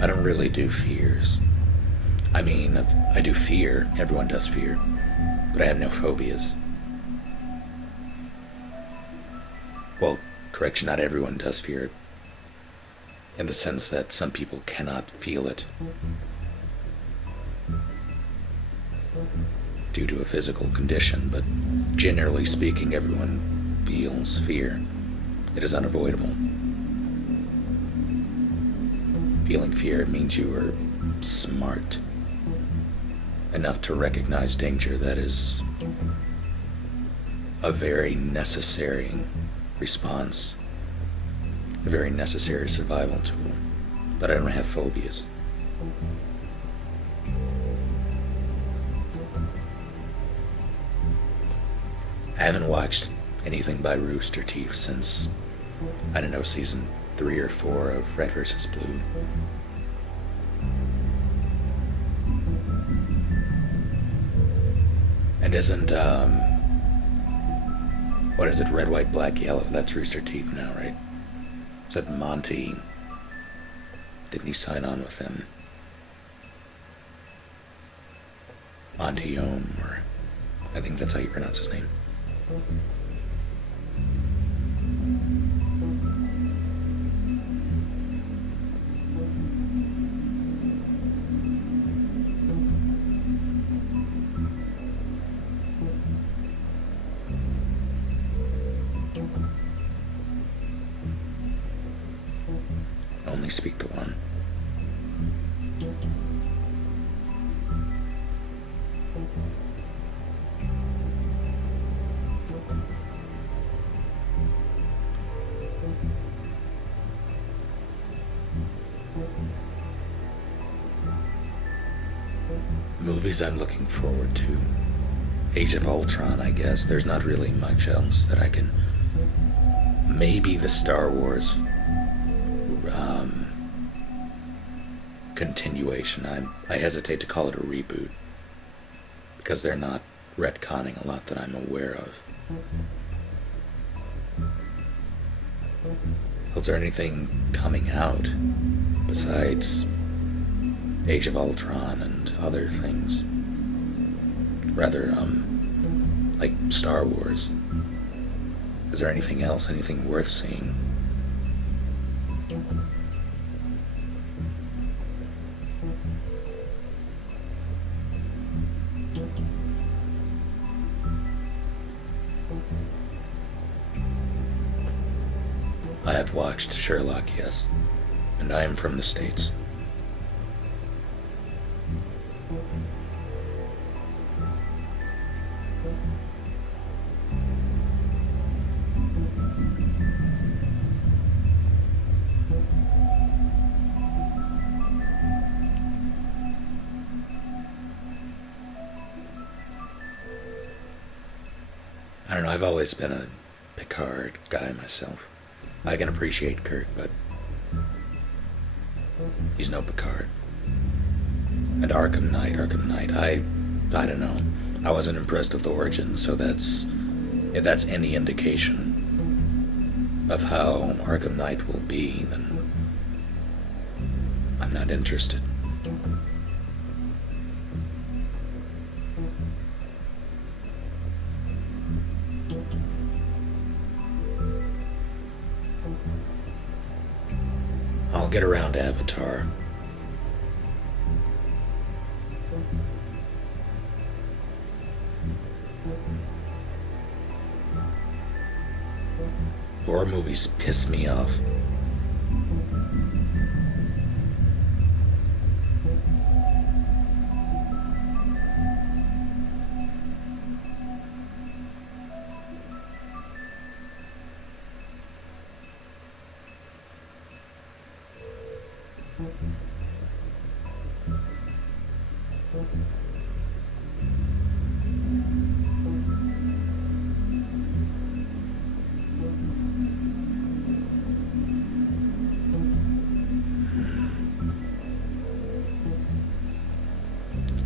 I don't really do fears. I mean, I do fear. Everyone does fear. But I have no phobias. Well, correction, not everyone does fear it. In the sense that some people cannot feel it due to a physical condition, but generally speaking, everyone feels fear. It is unavoidable. Feeling fear means you are smart enough to recognize danger. That is a very necessary response, a very necessary survival tool. But I don't have phobias. I haven't watched anything by Rooster Teeth since, I don't know, season 3 or 4 of Red vs. Blue. And isn't, what is it, Red, White, Black, Yellow? That's Rooster Teeth now, right? Is that Monty? Didn't he sign on with them? Monty Ohm, or I think that's how you pronounce his name. Only speak the one. Movies I'm looking forward to. Age of Ultron, I guess. There's not really much else that I can. Maybe the Star Wars continuation. I hesitate to call it a reboot because they're not retconning a lot that I'm aware of. Is there anything coming out besides Age of Ultron and other things? Rather, like Star Wars. Is there anything else, anything worth seeing? I have watched Sherlock, yes, and I am from the States. I don't know, I've always been a Picard guy myself. I can appreciate Kirk, but he's no Picard. And Arkham Knight, I don't know. I wasn't impressed with Origins, so if that's any indication of how Arkham Knight will be, then I'm not interested. I'll get around to Avatar. Horror movies piss me off.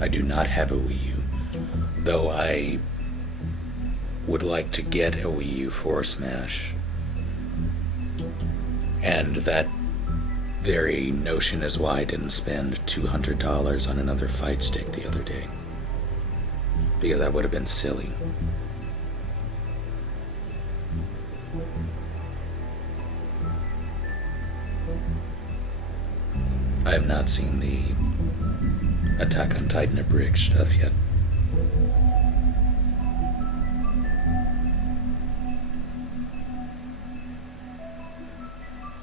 I do not have a Wii U, though I would like to get a Wii U for Smash. And that very notion is why I didn't spend $200 on another fight stick the other day. Because that would have been silly. I have not seen the Attack on Titan Abridged stuff yet.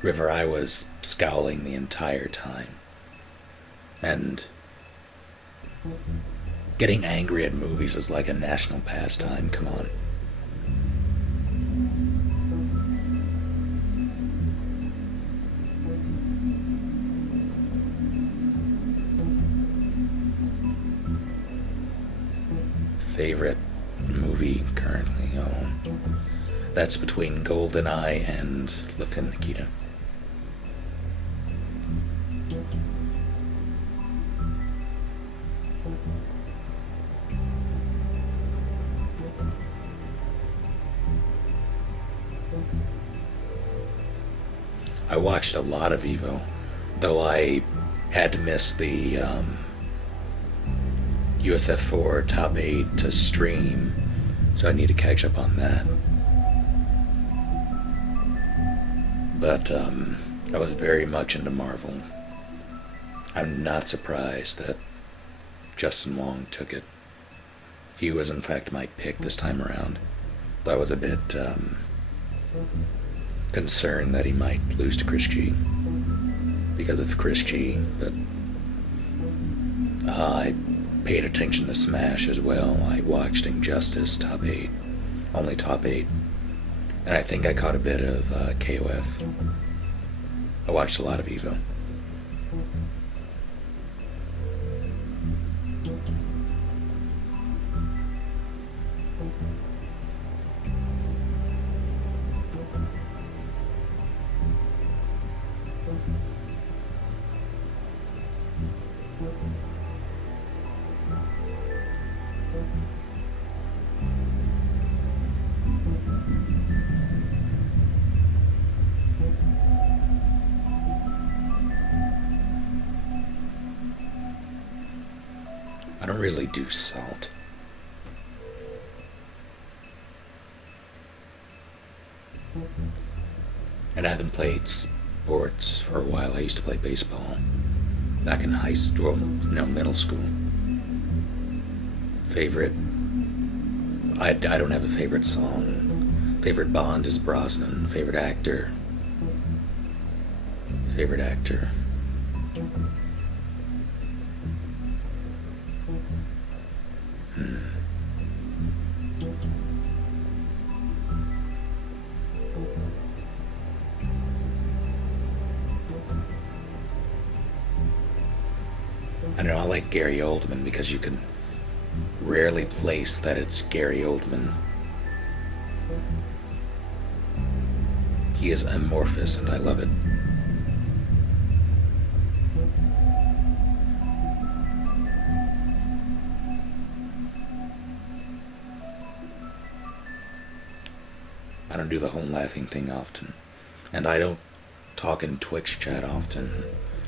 River, I was scowling the entire time. And getting angry at movies is like a national pastime, come on. Favorite movie currently? Oh, that's between GoldenEye and La Femme Nikita. I watched a lot of Evo, though I had to miss the USF4 top 8 to stream, so I need to catch up on that. But I was very much into Marvel. I'm not surprised that Justin Wong took it. He was in fact my pick this time around. Though I was a bit concerned that he might lose to Chris G because of Chris G, but I paid attention to Smash as well. I watched Injustice top 8, only top 8, and I think I caught a bit of KOF. I watched a lot of Evo. I don't really do salt. And I haven't played sports for a while. I used to play baseball back in high school, no, middle school. Favorite? I don't have a favorite song. Favorite Bond is Brosnan. Favorite actor? Favorite actor? I don't know, I like Gary Oldman because you can rarely place that it's Gary Oldman. He is amorphous and I love it. I don't do the whole laughing thing often. And I don't talk in Twitch chat often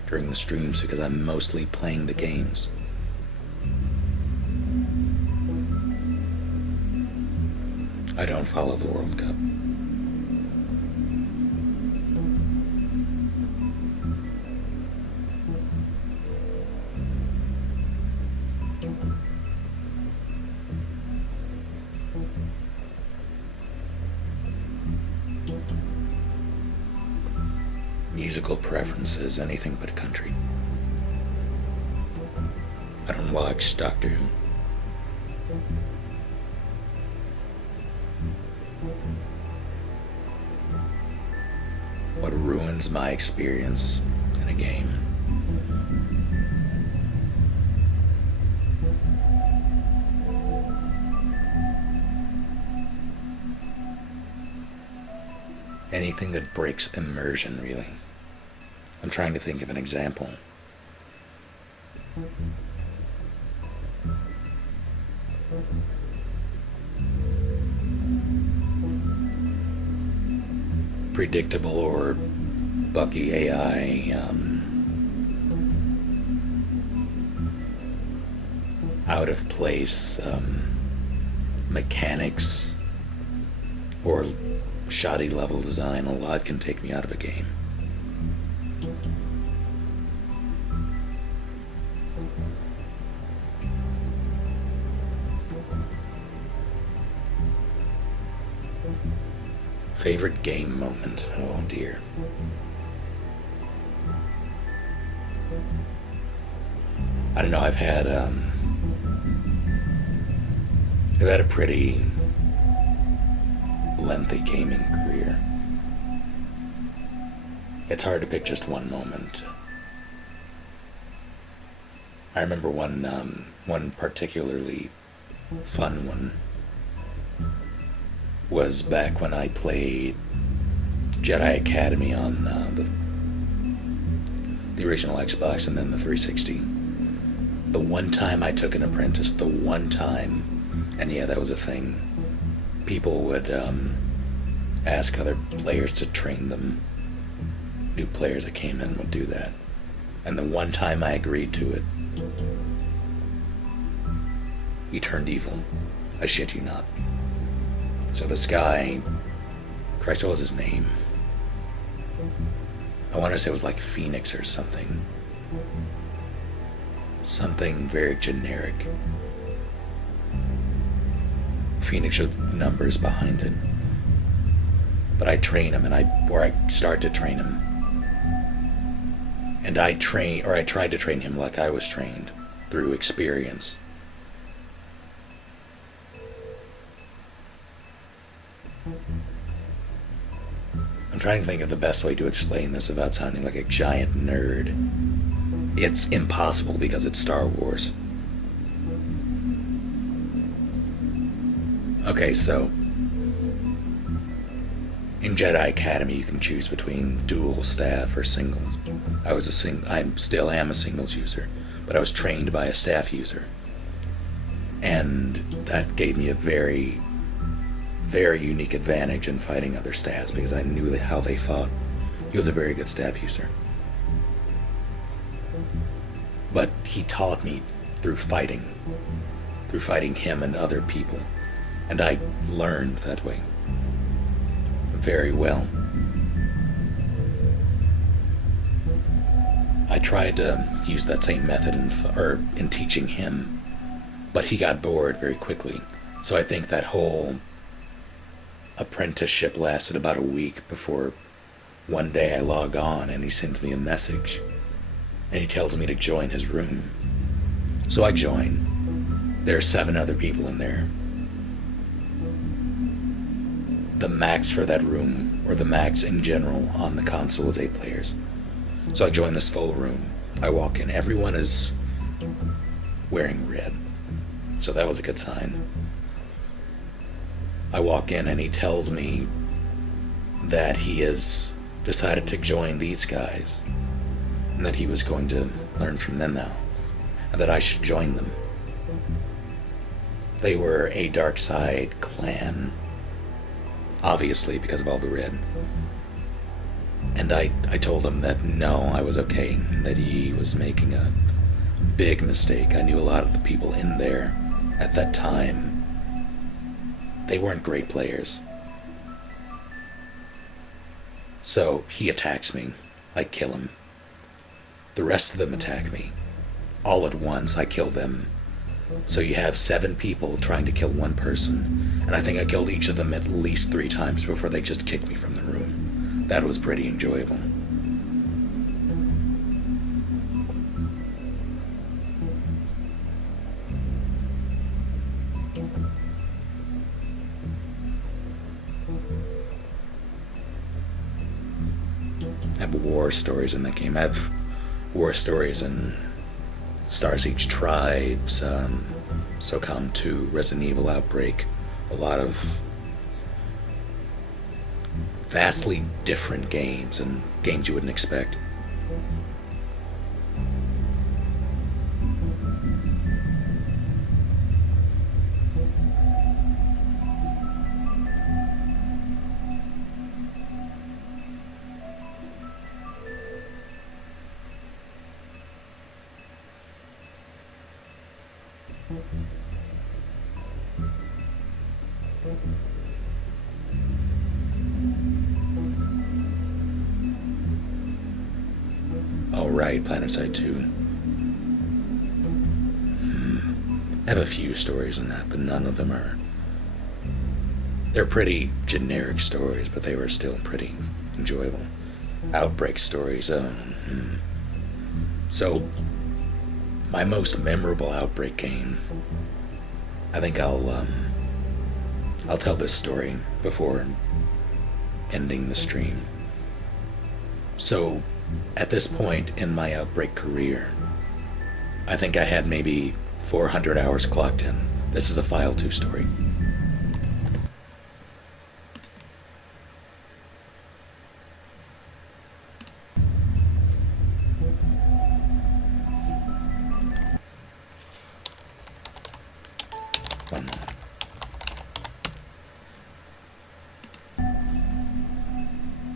during the streams because I'm mostly playing the games. I don't follow the World Cup. Musical preferences, anything but country. I don't watch Doctor Who. What ruins my experience in a game? Anything that breaks immersion, really. I'm trying to think of an example. predictable or buggy AI, out of place mechanics or shoddy level design, a lot can take me out of a game. Favorite game moment? Oh dear. I don't know, I've had a pretty lengthy gaming career. It's hard to pick just one moment. I remember one particularly fun one was back when I played Jedi Academy on the original Xbox and then the 360. The one time I took an apprentice, the one time, and yeah, that was a thing. People would ask other players to train them. New players that came in would do that. And the one time I agreed to it, he turned evil. I shit you not. So this guy, Christ, what was his name? I want to say it was like Phoenix or something. Something very generic. Phoenix with numbers behind it. But I train him, I start to train him. And I tried to train him like I was trained, through experience. I'm trying to think of the best way to explain this without sounding like a giant nerd. It's impossible because it's Star Wars. Okay, so in Jedi Academy you can choose between dual staff or singles. I still am a singles user, but I was trained by a staff user. And that gave me a very, very unique advantage in fighting other staffs because I knew how they fought. He was a very good staff user. But he taught me through fighting him and other people. And I learned that way very well. I tried to use that same method in teaching him, but he got bored very quickly. So I think that whole apprenticeship lasted about a week before one day I log on and he sends me a message and he tells me to join his room. So I join. There are 7 other people in there. The max for that room, or the max in general on the console, is 8 players. So I join this full room. I walk in. Everyone is wearing red. So that was a good sign. I walk in and he tells me that he has decided to join these guys and that he was going to learn from them now and that I should join them. They were a dark side clan, obviously because of all the red. And I told him that no, I was okay, that he was making a big mistake. I knew a lot of the people in there at that time. They weren't great players. So he attacks me. I kill him. The rest of them attack me. All at once, I kill them. So you have 7 people trying to kill one person, and I think I killed each of them at least 3 times before they just kicked me from the room. That was pretty enjoyable. I have war stories in that game. I have war stories in Star Siege Tribes, SOCOM 2, Resident Evil Outbreak. A lot of vastly different games and games you wouldn't expect. Oh, right, PlanetSide 2. I have a few stories on that, but none of them are. They're pretty generic stories, but they were still pretty enjoyable. Outbreak stories. So, my most memorable Outbreak game. I think I'll tell this story before ending the stream. So, at this point in my Outbreak career, I think I had maybe 400 hours clocked in. This is a File 2 story. One moment.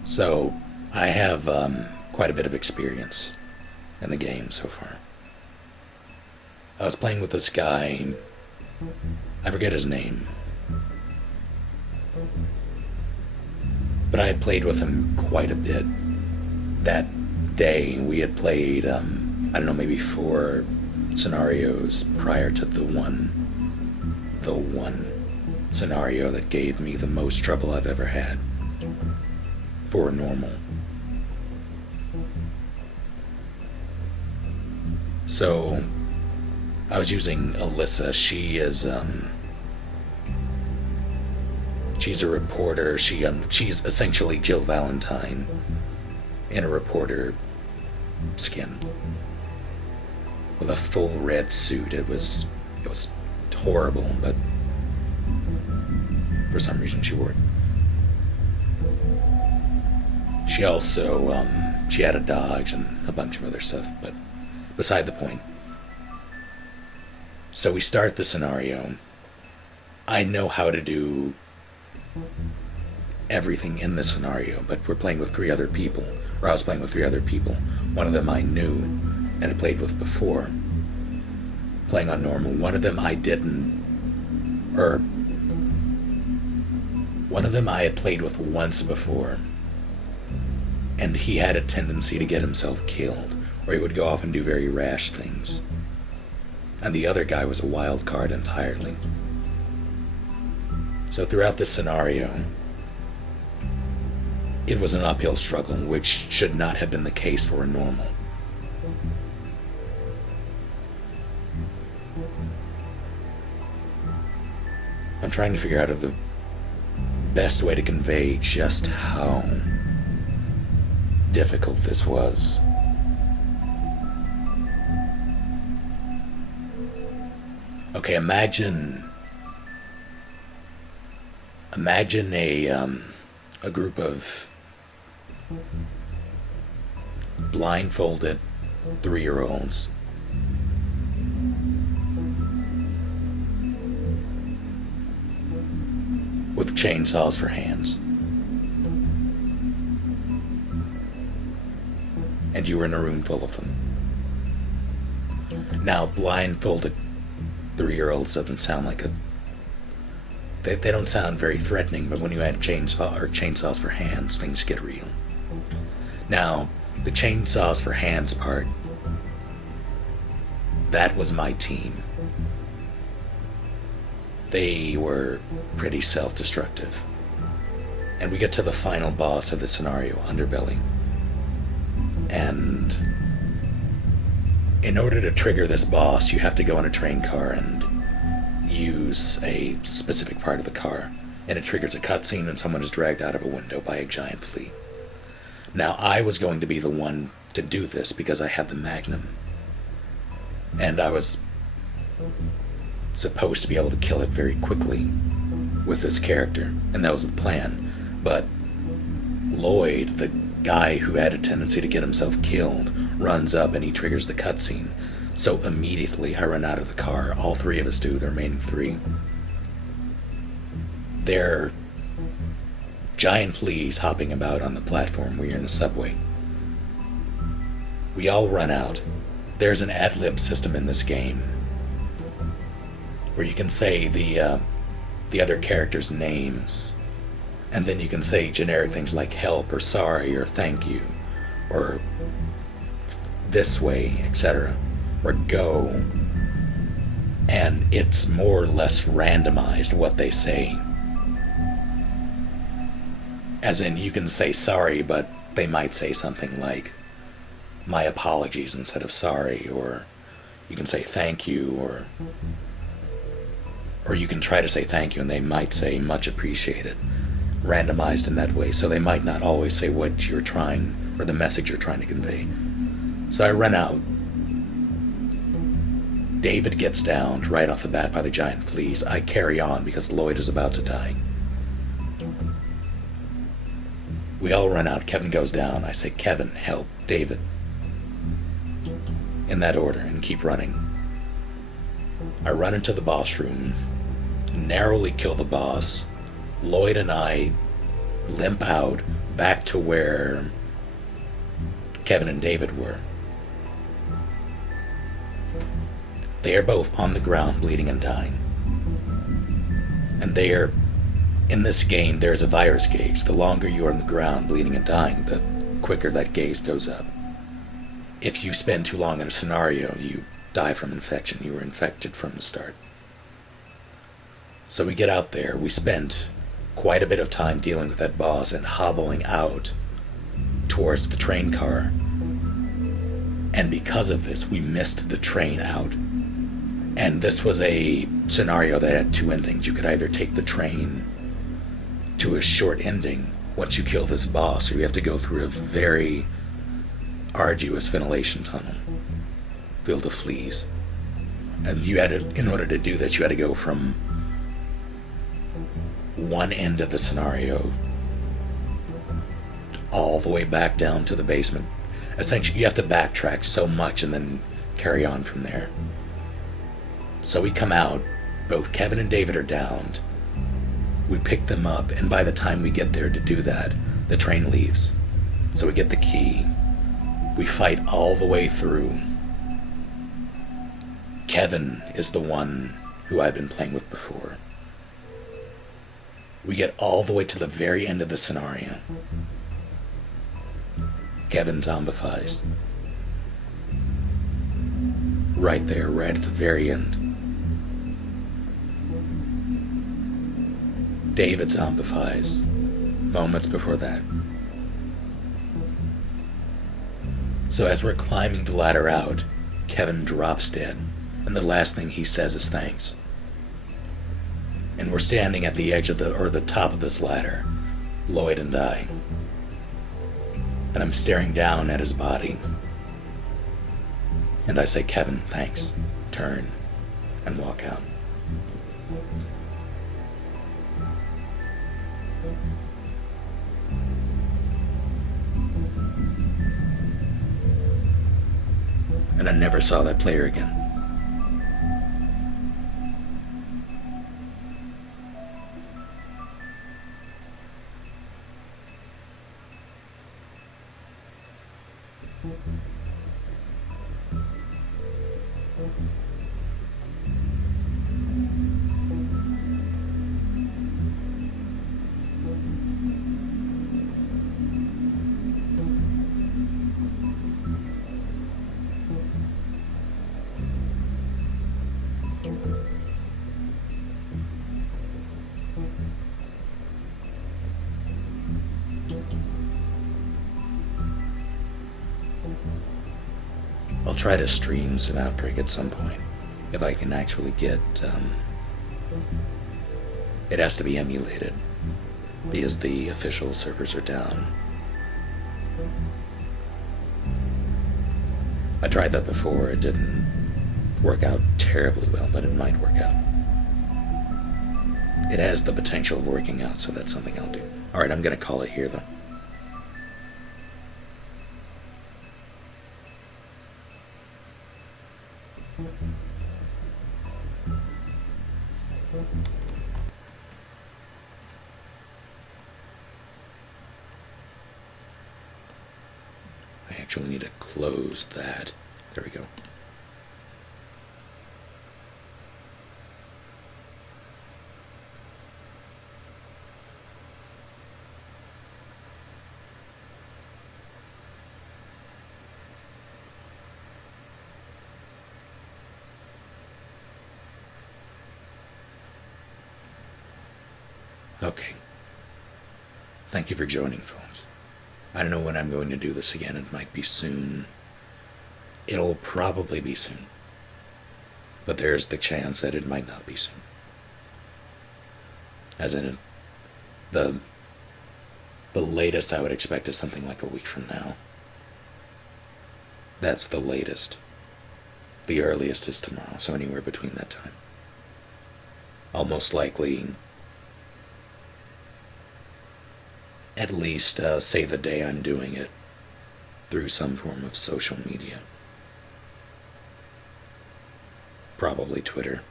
So, I have quite a bit of experience in the game so far. I was playing with this guy, I forget his name, but I had played with him quite a bit. That day we had played, I don't know, maybe 4 scenarios prior to the one scenario that gave me the most trouble I've ever had for normal. So, I was using Alyssa. She is, she's a reporter. She's essentially Jill Valentine in a reporter skin with a full red suit. It was horrible, but for some reason she wore it. She also, she had a dog and a bunch of other stuff, but beside the point. So we start the scenario. I know how to do everything in the scenario, but we're playing with 3 other people, or I was playing with 3 other people. One of them I knew and had played with before, playing on normal. One of them I didn't, or one of them I had played with once before, and he had a tendency to get himself killed, or he would go off and do very rash things. And the other guy was a wild card entirely. So throughout this scenario, it was an uphill struggle, which should not have been the case for a normal. I'm trying to figure out the best way to convey just how difficult this was. Okay, imagine a group of blindfolded 3-year-olds with chainsaws for hands, and you were in a room full of them. Now, blindfolded 3-year-olds doesn't sound like they don't sound very threatening, but when you add chainsaws for hands, things get real. Now, the chainsaws for hands part, that was my team. They were pretty self-destructive. And we get to the final boss of the scenario, Underbelly. And in order to trigger this boss, you have to go in a train car and use a specific part of the car, and it triggers a cutscene and someone is dragged out of a window by a giant flea. Now, I was going to be the one to do this because I had the Magnum, and I was supposed to be able to kill it very quickly with this character, and that was the plan. But Lloyd, the guy who had a tendency to get himself killed, runs up and he triggers the cutscene. So immediately I run out of the car. All 3 of us do, the remaining 3. They're giant fleas hopping about on the platform. We're in a subway. We all run out. There's an ad-lib system in this game where you can say the other characters' names, and then you can say generic things like help or sorry or thank you or this way, etc., or go, and it's more or less randomized what they say. As in, you can say sorry, but they might say something like, my apologies instead of sorry, or you can say thank you, or you can try to say thank you and they might say much appreciated, randomized in that way, so they might not always say what you're trying, or the message you're trying to convey. So I run out. David gets downed right off the bat by the giant fleas. I carry on because Lloyd is about to die. We all run out. Kevin goes down. I say, Kevin, help, David. In that order, and keep running. I run into the boss room, narrowly kill the boss. Lloyd and I limp out back to where Kevin and David were. They are both on the ground, bleeding and dying. And they are, in this game, there's a virus gauge. The longer you are on the ground, bleeding and dying, the quicker that gauge goes up. If you spend too long in a scenario, you die from infection. You were infected from the start. So we get out there. We spent quite a bit of time dealing with that boss and hobbling out towards the train car. And because of this, we missed the train out. And this was a scenario that had two endings. You could either take the train to a short ending once you kill this boss, or you have to go through a very arduous ventilation tunnel filled of fleas. And you had to, in order to do this, you had to go from one end of the scenario all the way back down to the basement. Essentially, you have to backtrack so much and then carry on from there. So we come out, both Kevin and David are downed. We pick them up, and by the time we get there to do that, the train leaves. So we get the key. We fight all the way through. Kevin is the one who I've been playing with before. We get all the way to the very end of the scenario. Kevin zombifies. Right there, right at the very end. David zombifies moments before that. So as we're climbing the ladder out, Kevin drops dead, and the last thing he says is thanks. And we're standing at the edge of the top of this ladder, Lloyd and I. And I'm staring down at his body. And I say, Kevin, thanks. Turn and walk out. And I never saw that player again. I'll try to stream some Outbreak at some point, if I can actually get, it has to be emulated, because the official servers are down. I tried that before, it didn't work out terribly well, but it might work out. It has the potential of working out, so that's something I'll do. Alright, I'm gonna call it here, though. I actually need to close that. There we go. Okay. Thank you for joining, folks. I don't know when I'm going to do this again. It might be soon. It'll probably be soon. But there's the chance that it might not be soon. As in, the latest I would expect is something like a week from now. That's the latest. The earliest is tomorrow, so anywhere between that time. I'll most likely at least say the day I'm doing it through some form of social media. Probably Twitter.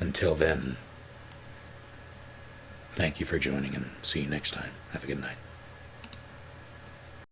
Until then, thank you for joining and see you next time. Have a good night.